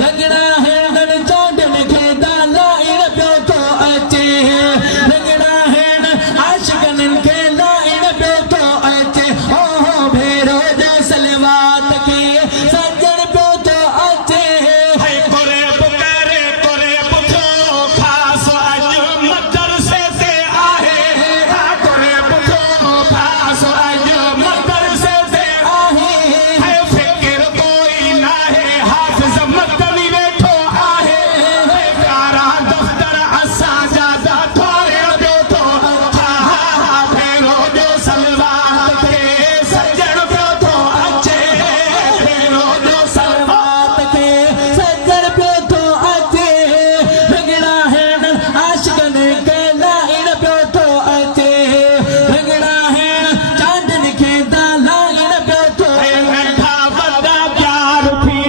रंगड़ा है न चोडन खे दाला इन पियो तो अचे रंगड़ा है न आशिकन खे ला इन पियो तो अचे ओ भेरो जे सलवात के सजन पियो तो अचे है करे पुथो खास अज मदरसे से आहे करे पुथो खास अज मदरसे से आहे है फिक्र कोई ना है हाफिज मदनी वेठो आहे प्यारा दफ्तर असा ज्यादा थोरे ॿियो थो भेरो जो सलवात के सजन पियो थो अचे भेरो जो सलवात के सजन पियो थो अचे रंगड़ा है न आशिकन खे ला इन पियो थो अचे रंगड़ा है न चांदन खे दाला इन पियो थो नंढा वॾा प्यार थी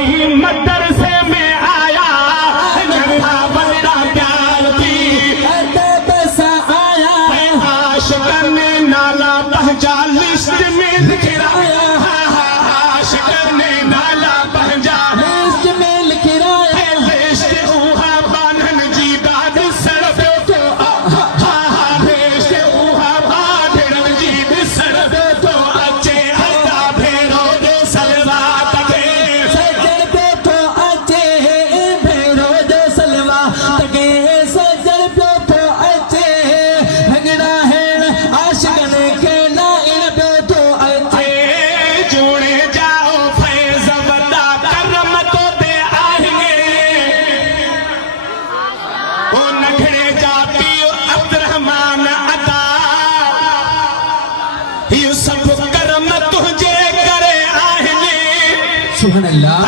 मदरसे में आया नंढा वॾा प्यार थी पैसा आया आशिकन ने नाला पंहिंजा लिस्ट में लिखराया आशिकन ने नाला पंहिंजा लिस्ट में लिखराया लिस्ट उहा बानन जी ॾाढ ॾिसण पियो थो लिस्ट उहा बानन जी ॾिसण पियो थो अचे अदा भेरो जो सलवात के सजन पियो थो अचे भेरो जो सलवात के सजन पियो थो अचे रंगड़ा है न आशिकन खे ला इन पियो थो अचे जोड़े जाओ फैज़ वॾा करम तो ते आहिनि ओ नखड़े जा पियो अब्दुरहमान अता इहो सभु करम तुंहिंजे करे आहिनि सुभान अल्लाह